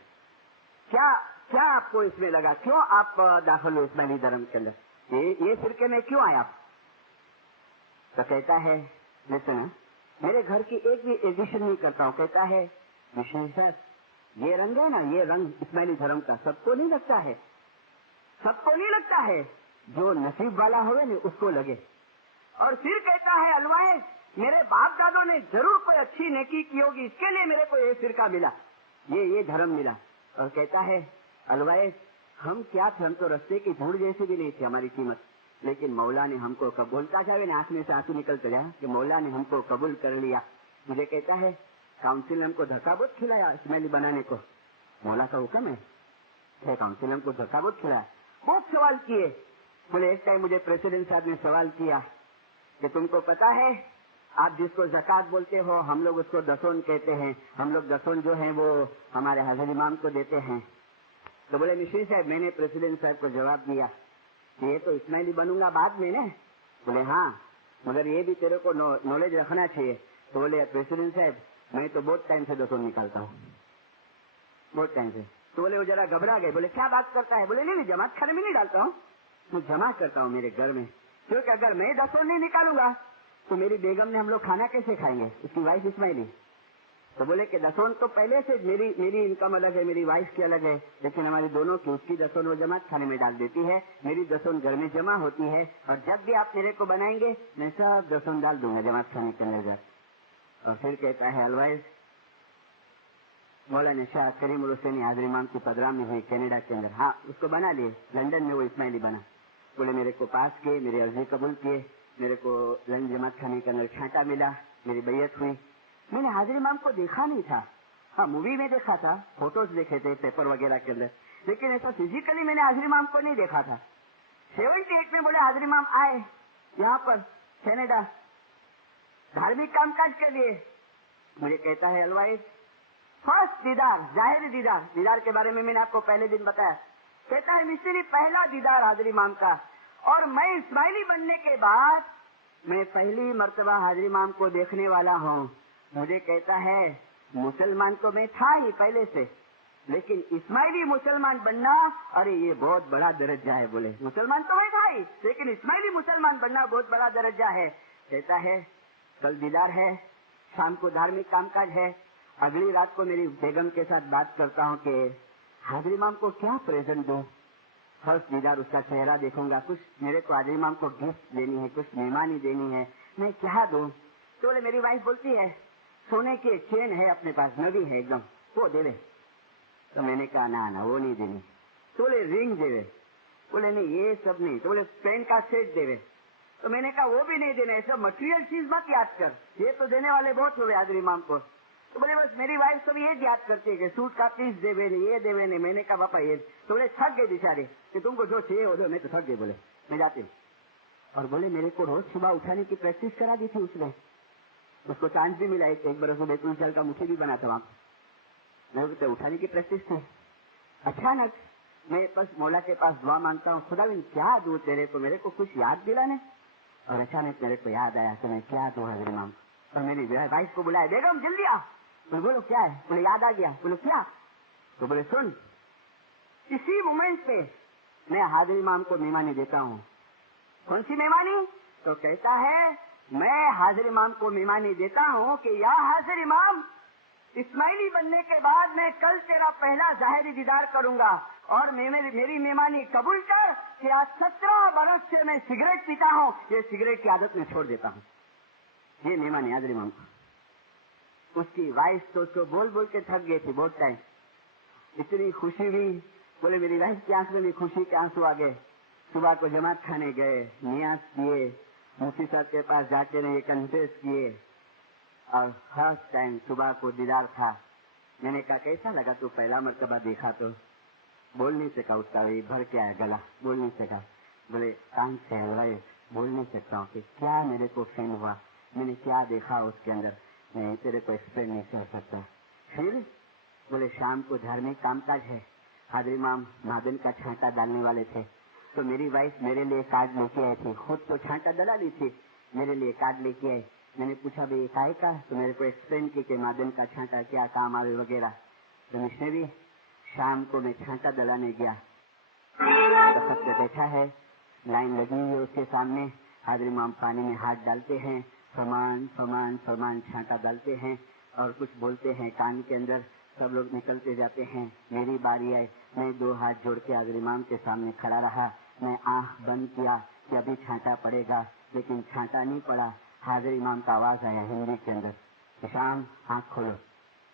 क्या आपको इसमें लगा, क्यों आप दाखिल हुए इस्माइली धर्म के अंदर, ये फिरके में क्यों आए आप? तो कहता है, लिसन, मेरे घर की एक भी एडिशन नहीं करता हूँ। कहता है, मिश्री साहब, ये रंग है ना, ये रंग इस्माइली धर्म का सबको नहीं लगता है, सबको नहीं लगता है, जो नसीब वाला होवे ना उसको लगे। और फिर कहता है, अलवाए, मेरे बाप दादों ने जरूर कोई अच्छी नेकी की होगी, इसके लिए मेरे को ये फिरका मिला, ये धर्म मिला। और कहता है, अलवाए, हम क्या थे, हम तो रस्ते की धूल जैसी भी नहीं थी हमारी कीमत, लेकिन मौला ने हमको बोलता जावे ना, आंख में से आंसू निकलते जाए कि मौला ने हमको कबूल कर लिया। मुझे कहता है, काउंसिल ने हमको धक्का बहुत खिलाया इस्माइली बनाने को, मौला का हुक्म है, काउंसिल ने हमको धक्का बहुत खिलाया, बहुत सवाल किए। बोले एक टाइम मुझे प्रेसिडेंट साहब ने सवाल किया कि तुमको पता है, आप जिसको ज़कात बोलते हो, हम लोग उसको दसोन कहते हैं, हम लोग दसोन जो है वो हमारे हाजिर इमाम को देते हैं। तो बोले मिश्री साहब, मैंने प्रेसिडेंट साहब को जवाब दिया कि ये तो इस्माइली बनूंगा बाद में ना। बोले हाँ, मगर ये भी तेरे को नॉलेज रखना चाहिए। तो बोले प्रेसिडेंट साहब, मैं तो बहुत टाइम से दसोन निकालता हूँ, बहुत टाइम से। तो बोले वो जरा घबरा गए, बोले क्या बात करता है? बोले नहीं, जमात खाने में नहीं डालता हूँ, मैं जमा करता हूँ मेरे घर में, क्योंकि अगर मैं दसोन नहीं निकालूंगा तो मेरी बेगम ने हम लोग खाना कैसे खाएंगे, उसकी वाइफ इस्माइली। तो बोले कि दसोन तो पहले से मेरी इनकम अलग है, मेरी वाइफ की अलग है, लेकिन हमारी दोनों की, उसकी दसोन वो जमात खाने में डाल देती है, मेरी दसोन घर में जमा होती है, और जब भी आप मेरे को बनाएंगे मैं सब दसोन डाल दूंगा जमात खाने के अंदर। और फिर कहता है, अलवाइज, मौलाना शाह करीम हुसैनी हाजिर इमाम की प्रोग्राम में हुई कैनेडा के अंदर, हाँ उसको बना लिए, लंदन में वो इस्माइली बना। बोले मेरे को पास किए, मेरी अर्जी कबूल किए, मेरे को लंदन जमात खाने के अंदर छांटा मिला, मेरी बैयत हुई। मैंने हाजिर इमाम को देखा नहीं था, हाँ मूवी में देखा था, फोटोज देखे थे पेपर वगैरह के अंदर, लेकिन ऐसा फिजिकली मैंने हाजिर इमाम को नहीं देखा था। 78 में बोले हाजिर इमाम आए यहाँ पर कैनेडा धार्मिक कामकाज के लिए। मुझे कहता है, अलवाइज, फर्स्ट दीदार, जाहिर दीदार के बारे में मैंने आपको पहले दिन बताया। कहता है, मिस्त्री पहला दीदार हाजिर इमाम का, और मैं इस्माइली बनने के बाद मैं पहली मर्तबा हाजिर इमाम को देखने वाला हूँ। मुझे कहता है, मुसलमान तो मैं था ही पहले से, लेकिन इस्माइली मुसलमान बनना, अरे ये बहुत बड़ा दर्जा है। बोले मुसलमान तो मैं था ही, लेकिन इस्माइली मुसलमान बनना बहुत बड़ा दर्जा है। कहता है, कल दीदार है, शाम को धार्मिक कामकाज है, अगली रात को मेरी बेगम के साथ बात करता हूँ कि हाजिर इमाम को क्या प्रेजेंट दूं। फर्स्ट दीदार, उसका चेहरा देखूंगा, कुछ मेरे को हाजिर इमाम को गिफ्ट देनी है, कुछ मेहमानी देनी है, मैं क्या दूं? तो बोले मेरी वाइफ बोलती है, सोने की चेन है अपने पास, नवी है एकदम, वो दे दे। तो मैंने कहा ना वो नहीं देनी। तो बोले रिंग दे दे। बोले नहीं ये सब नहीं। तो बोले पेन का सेट दे दे। تو میں نے کہا وہ بھی نہیں دینا, ایسا مٹیریل چیز مت یاد کر, یہ تو دینے والے بہت ہوئے حاضر امام کو. تو بولے بس میری وائف تو بھی یہ یاد کرتی ہے کہ سوٹ کا پیس دے نہیں, یہ دے نہیں. میں نے کہا باپا یہ, تو بولے تھک گئے بیچارے کہ تم کو جو چاہیے وہ دو. میں تو تھک گئے, بولے میں جاتی ہوں. اور بولے میرے کو روز صبح اٹھانے کی پریکٹس کرا دی تھی اس نے, اس کو چانس بھی ملا, ایک برس میں بیت الجل کا مفتی بھی بنا تھا وہاں. میں اٹھانے کی پریکٹس تھی. اچانک میں بس مولا کے پاس دعا مانگتا ہوں, خدا بن کیا دوں تیرے کو, میرے کو کچھ یاد دلانے. اور اچانک میرے کو یاد آیا کہ میں کیا دوں حضرت امام. اور میری وائف کو بلایا, بیگم جلدی آ. بولو کیا ہے؟ بولے یاد آ گیا. بولو کیا؟ تو بولے سن, اسی مومنٹ پہ میں حاضر امام کو مہمانی دیتا ہوں. کون سی مہمانی؟ تو کہتا ہے میں حاضر امام کو مہمانی دیتا ہوں کہ یا حاضر امام, اسماعیلی بننے کے بعد میں کل تیرا پہلا ظاہری دیدار کروں گا, اور میری مہمانی قبول کر کہ آج 17 برس سے میں سگریٹ پیتا ہوں, یہ سگریٹ کی عادت میں چھوڑ دیتا ہوں. یہ مہمانی حاضر امام کو. اس کی وائف تو اس کو بول بول کے تھک گئی تھی بہت ٹائم. اتنی خوشی ہوئی, بولے میری وائف کی آنکھ میں بھی خوشی کے آنسو آ گئے. صبح کو جماعت کھانے گئے, نیاز کیے, مفتی صاحب کے پاس جا کے یہ کنفیس کیے, اور فرسٹ ٹائم صبح کو دیدار تھا. میں نے کہا کیسا لگا تو پہلا مرتبہ دیکھا؟ تو بول نہیں سکا, اس کا وہی بھر کے آیا گلا, بول نہیں سکا. بولے کان سے بول نہیں سکتا ہوں کہ کیا میرے کو فیل ہوا, میں نے کیا دیکھا اس کے اندر, میں تیرے کو ایکسپلین نہیں کر سکتا. پھر بولے شام کو دھارمک کام کاج ہے, حاضر امام معدن کا چھانٹا ڈالنے والے تھے, تو میری وائف میرے لیے کارڈ لے کے آئی تھی. خود تو چھانٹا ڈلا لی تھی, میرے لیے کارڈ لے کے آئی. میں نے پوچھا بھائی کائے کا, تو میرے کو ایکسپلین کی کہ معدن کا چھانٹا کیا کام آئے وغیرہ. تو مشنری شام کو میں چھانٹا ڈلانے گیا, وقت پہ بیٹھا ہے, لائن لگی ہوئی ہے اس کے سامنے. حاضر امام پانی میں ہاتھ ڈالتے ہیں, فرمان فرمان فرمان چھانٹا ڈالتے ہیں, اور کچھ بولتے ہیں کان کے اندر. سب لوگ نکلتے جاتے ہیں. میری باری آئی, میں 2 ہاتھ جوڑ کے حاضر امام کے سامنے کھڑا رہا. میں آنکھ بند کیا کہ ابھی چھانٹا پڑے گا, لیکن چھانٹا نہیں پڑا. حاضر امام کا آواز آیا ہندی کے اندر, شام آنکھ کھولو.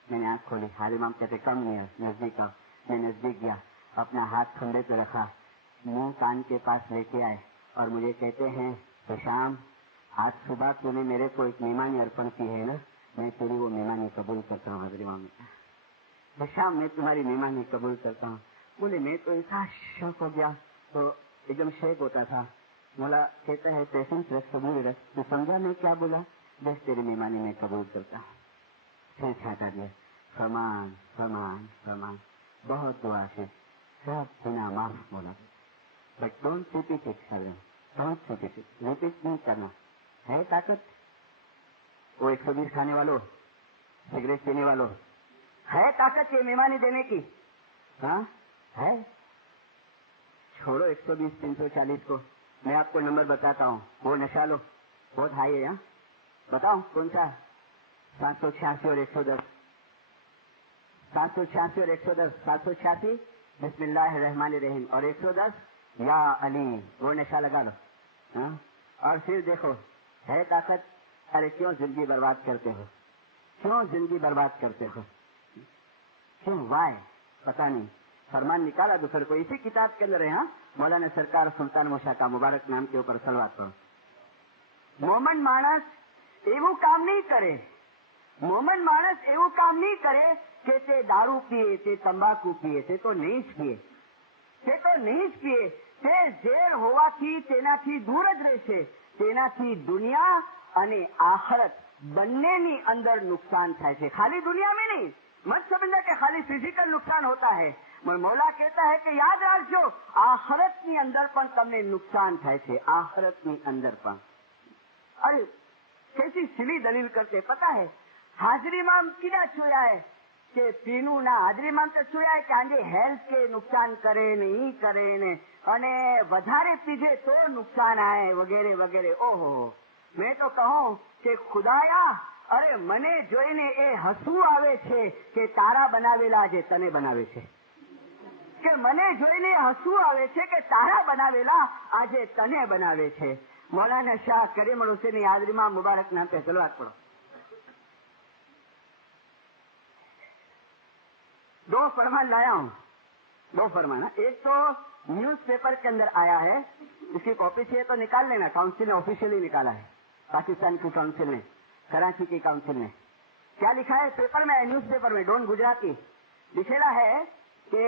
میں نے آنکھ کھولی. حاضر امام کہتے کم نہیں ہے, نزدیک آؤ. میں نزدیک گیا, اپنا ہاتھ کھمبے پہ رکھا, منہ کان کے پاس لے کے آئے, اور مجھے کہتے ہیں شام آج صبح تو نے میرے کو ایک مہمانی ارپن کی ہے نا, میں تیری وہ مہمانی قبول کرتا ہوں. حاضر امام شام میں تمہاری مہمانی قبول کرتا ہوں. بولے میں تو ایسا شوق ہو گیا, تو ایک دم شیک ہوتا تھا. مولا کہتا ہے پیشنس رکھ, قبول رکھ. تو سمجھا میں کیا بولا؟ بس تیری مہمانی میں قبول کرتا ہوں. پھر چھاٹا دیا, فرمان فرمان فرمان, بہت دعا سے سب گناہ معاف. بولا but don't repeat it, don't repeat it, repeat نہیں کرنا. ہے طاقت وہ 120 کھانے والوں, سگریٹ پینے والوں, ہے طاقت یہ مہمانی دینے کی؟ ہاں ہے. چھوڑو 120 340 کو, میں آپ کو نمبر بتاتا ہوں. وہ نشا لو, بہت ہائی ہے. ہاں بتاؤ کون سا؟ 786 اور 110. 786 اور 110. 786 بسم اللہ الرحمن الرحیم, اور 110 یا علی. وہ نشا لگا لو. ہاں, اور پھر دیکھو ہے طاقت. ارے کیوں زندگی برباد کرتے ہو, کیوں زندگی برباد کرتے ہو, کیوں, وائے پتا نہیں. فرمان نکالا دوسرے کو, اسی کتاب کے اندر ہے. ہاں, مولانا سرکار سلطان موشا کا مبارک نام کے اوپر سلوات کرو. مومن مانس ایوं کام نہیں کرے, مومن مانس ایوं کام نہیں કરે કે તે દારૂ પીએ, તે તંબાકુ પીએ, તે તો નહીં જ પીએ, તે તો નહીં જ પીએ. તે ઝેર હોવાથી તેનાથી દૂર જ રહેશે. તેનાથી દુનિયા અને આખરત બંનેની અંદર નુકસાન થાય છે, ખાલી દુનિયા में नहीं. मत समझना कि खाली फिजिकल नुकसान होता है. मौला कहता है कि याद રાખજો આખરતની અંદર પણ તમને નુકસાન થાય છે, આખરતની અંદર પણ. अरे कैसी सिली दलील करते पता है. हाजिर इमाम किना छुया है કે પીનું ના, હાજરી ઇમામ તો છોયા કે આજે હેલ્થ કે નુકસાન કરે ને, ઈ કરે ને, અને વધારે પીજે તો નુકસાન આય વગેરે વગેરે. ઓહો, મેં તો કહું કે ખુદાયા, અરે મને જોઈને એ હસવું આવે છે કે તારા બનાવેલા આજે તને બનાવે છે, કે મને જોઈને હસવું આવે છે કે તારા બનાવેલા આજે તને બનાવે છે. મૌલાના શાહ કરીમુલ હુસૈની હાજરી ઇમામ મુબારક નામ पे સલવાત પढ़ो. 2 फरमान लाया हूँ. दो फरमान। एक तो न्यूज पेपर के अंदर आया है, इसकी कॉपी चाहिए तो निकाल लेना, काउंसिल ने ऑफिशियली निकाला है, पाकिस्तान की काउंसिल ने, कराची की काउंसिल ने। क्या लिखा है पेपर में, न्यूज पेपर में, डॉन गुजराती लिखेला है કે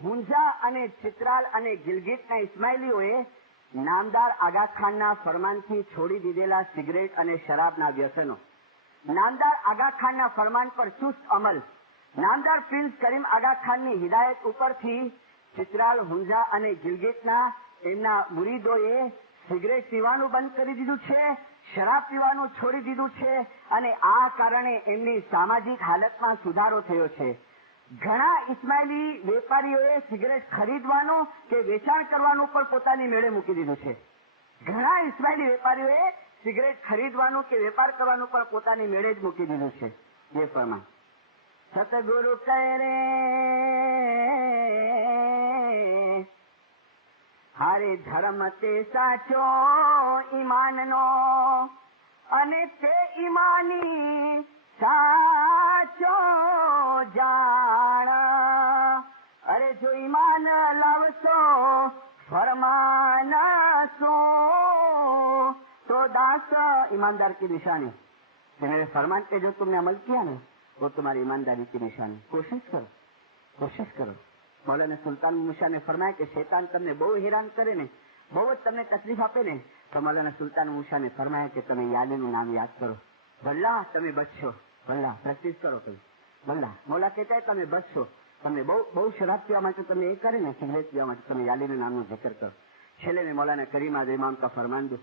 હુંઝા અને ચિત્રાલ અને ગિલગિટના ઇસ્માઇલીઓએ નામદાર આગા ખાનના ફરમાનથી છોડી દીધેલા સિગરેટ અને શરાબના વ્યસનો, નામદાર આગા ખાનના ફરમાન પર ચુસ્ત અમલ, નામદાર પ્રિન્સ કરીમ આગા ખાનની હિદાયત ઉપરથી ચિત્રાલ, હુંઝા અને ગિલગિટના એમના મુરીદોએ સિગરેટ પીવાનું બંધ કરી દીધું છે, શરાબ પીવાનું છોડી દીધું છે અને આ કારણે એમની સામાજિક હાલતમાં સુધારો થયો છે. ઘણા ઇસ્માઇલી વેપારીઓએ સિગરેટ ખરીદવાનું કે વેચાણ કરવાનું પણ પોતાની મેળે મૂકી દીધું છે. ઘણા ઇસ્માઇલી વેપારીઓએ સિગરેટ ખરીદવાનું કે વેપાર કરવાનું પણ પોતાની મેળે જ મૂકી દીધું છે. એ પ્રમાણ સતગુરુ કહે રે હારે ધર્મ તે સાચો ઈમાનનો અને તે ઈમાની સાચો જાણ. અરે જો ઈમાન લાવશો ફરમાન સો तो दास ईमानदार की निशानी. मेरे फरमान पे जो तुमने अमल किया ना वो तुम्हारी ईमानदारी की निशानी. कोशिश करो, कोशिश करो. मौलाना सुल्तान मूसा ने फरमाया कि शैतान તમને બહુ હેરાન કરે ને, બહુ જ તમને તકલીફ આપે ને, તો મૌલાના સુલ્તાન મૂસા ને ફરમાયા કે તમે યાદીનું નામ યાદ કરો. ભલ્લા તમે બચશો, ભલ્લા પ્રેક્ટિસ કરો તમે, ભલ્લા. મૌલા કહેતા है તમે બચશો. તમને બહુ શરાબ પીવા માટે તમે એ કરે ને, સિગરેટ પીવા માટે તમે યાદીનું નામનું जिक्र करो. छेले में मौलाना करीम आज़ इमाम का फरमान दो.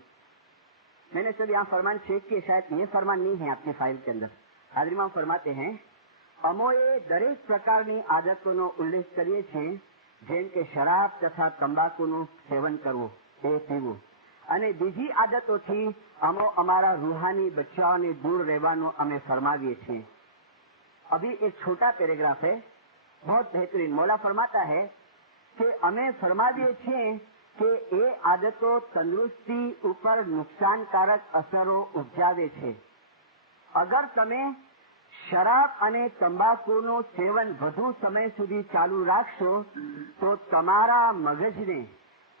मैंने सब यहाँ फरमान चेक किए, शायद ये फरमान नहीं है आपकी फाइल के अंदर. हाज़िर इमाम फरमाते हैं અમોએ દરેક પ્રકારની આદતોનો ઉલ્લેખ કરીએ છીએ, જેમ કે શરાબ તથા તંબાકુનું સેવન કરવું, એ પીવું, અને બીજી આદતોથી અમો અમારા રૂહાની બચ્ચાઓને દૂર રહેવાનું અમે ફરમાવીએ છીએ. अभी एक छोटा पैराग्राफ है, बहुत बेहतरीन. मौला फरमाता है कि અમે ફરમાવીએ છીએ કે એ આદતો તંદુરસ્તી ઉપર નુકસાનકારક અસરો ઉપજાવે છે. અગર તમે શરાબ અને તંબાકુનું સેવન વધુ સમય સુધી ચાલુ રાખશો તો તમારા મગજને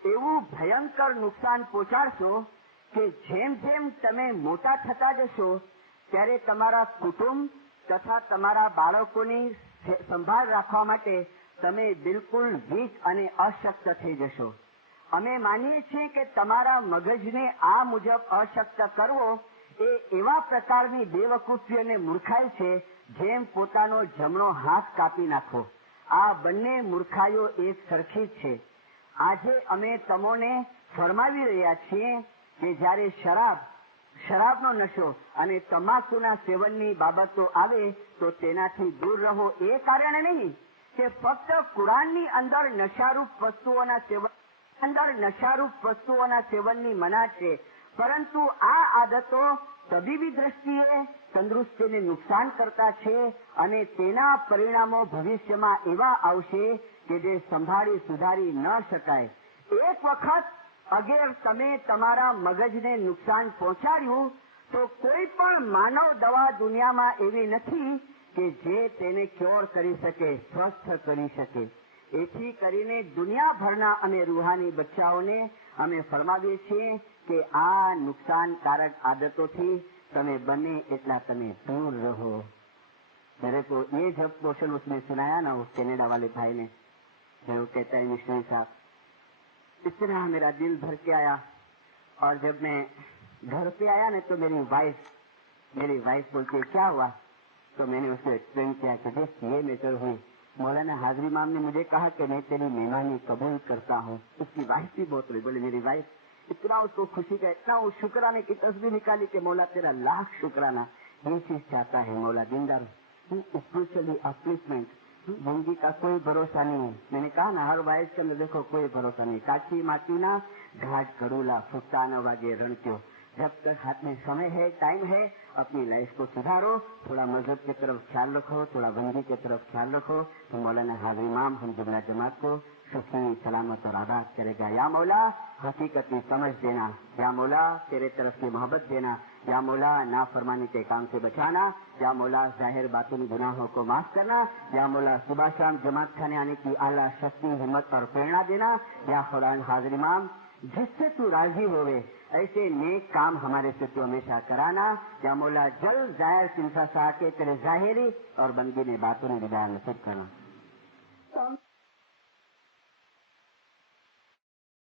એવું ભયંકર નુકસાન પહોંચાડશો કે જેમ જેમ તમે મોટા થતા જશો ત્યારે તમારા કુટુંબ તથા તમારા બાળકોની સંભાળ રાખવા માટે તમે બિલકુલ વીક અને અશક્ત થઈ જશો. અમે માનીએ છીએ કે તમારા મગજને આ મુજબ અશક્ત કરવો એ એવા પ્રકારની બેવકૂફી અને મૂર્ખાઈ છે જેમ પોતાનો જમણો હાથ કાપી નાખો. આ બંને મૂર્ખાઈઓ એક સરખી જ છે. આજે અમે તમોને ફરમાવી રહ્યા છીએ કે જ્યારે શરાબનો નશો અને તમાકુના સેવનની બાબતો આવે તો તેનાથી દૂર રહો. એ કારણે નહીં કે ફક્ત કુરાનની અંદર નશારૂપ વસ્તુઓના સેવનની મના છે, પરંતુ આ આદતો તબીબી દ્રષ્ટિએ તંદુરસ્તીને નુકસાન કરતા છે અને તેના પરિણામો ભવિષ્યમાં એવા આવશે કે જે સંભાળી સુધારી ન શકાય. એક વખત અગર તમે તમારા મગજને નુકસાન પહોંચાડ્યું તો કોઈ પણ માનવ દવા દુનિયામાં એવી નથી કે જે તેને ક્યોર કરી શકે, સ્વસ્થ કરી શકે. એથી કરીને દુનિયાભરના અમે રૂહાની બચ્ચાઓને અમે ફરમાવીએ છીએ કે આ नुकसानकारक आदतों તમે બને એટલા તમે दूर रहो. मेरे को ये जब पोर्शन उसने सुनाया ना, उस कनाडा वाले भाई ने, वो कहता है मिशनरी साहब, इस तरह मेरा दिल भर के आया. और जब मैं घर पे आया ना तो मेरी वाइफ बोलती है क्या हुआ, तो मैंने उसको एक्सप्लेन किया कि देख ये मैटर हुई. मौलाना हाज़िर इमाम ने मुझे कहा कि मैं तेरी मेहमानी कबूल करता हूँ. उसकी वाइफ भी बहुत रोई, बोले मेरी वाइफ इतना उसको खुशी का, इतना उस शुक्राने की तस्वीर निकाली कि मौला तेरा लाख शुक्राना. ये चीज चाहता है मौला, दीनदार स्पिरिचुअली अपलिफ्टमेंट. जिंदगी का कोई भरोसा नहीं है. मैंने कहा ना हर वाइफ के अंदर देखो कोई भरोसा नहीं. काची माटीना घाट करूला फुकता न वागे रणक्यो. जब तक हाथ में समय है, टाइम है, अपनी लाइफ को सुधारो, थोड़ा मजहब की तरफ ख्याल रखो, थोड़ा बंदी की तरफ ख्याल रखो, तो मौलाना हाज़िर इमाम हम जुमला जमात को सुखी सलामत और आबाद करेगा. या मौला हकीकत में समझ देना, या मौला तेरे तरफ की मोहब्बत देना, یا مولا نافرمانی کے کام سے بچانا، یا مولا ظاہر باطنی گناہوں کو معاف کرنا، یا مولا صبح شام جماعت کھانے آنے کی اعلیٰ شکتی، ہمت اور پریرنا دینا، یا قرآن حاضر امام جس سے تو راضی ہوئے ایسے نیک کام ہمارے سے تو ہمیشہ کرانا، یا مولا جلد ظاہر سنسا سا کے تیرے ظاہری اور بندگی نے باطنی ہدایت نصیب کرنا۔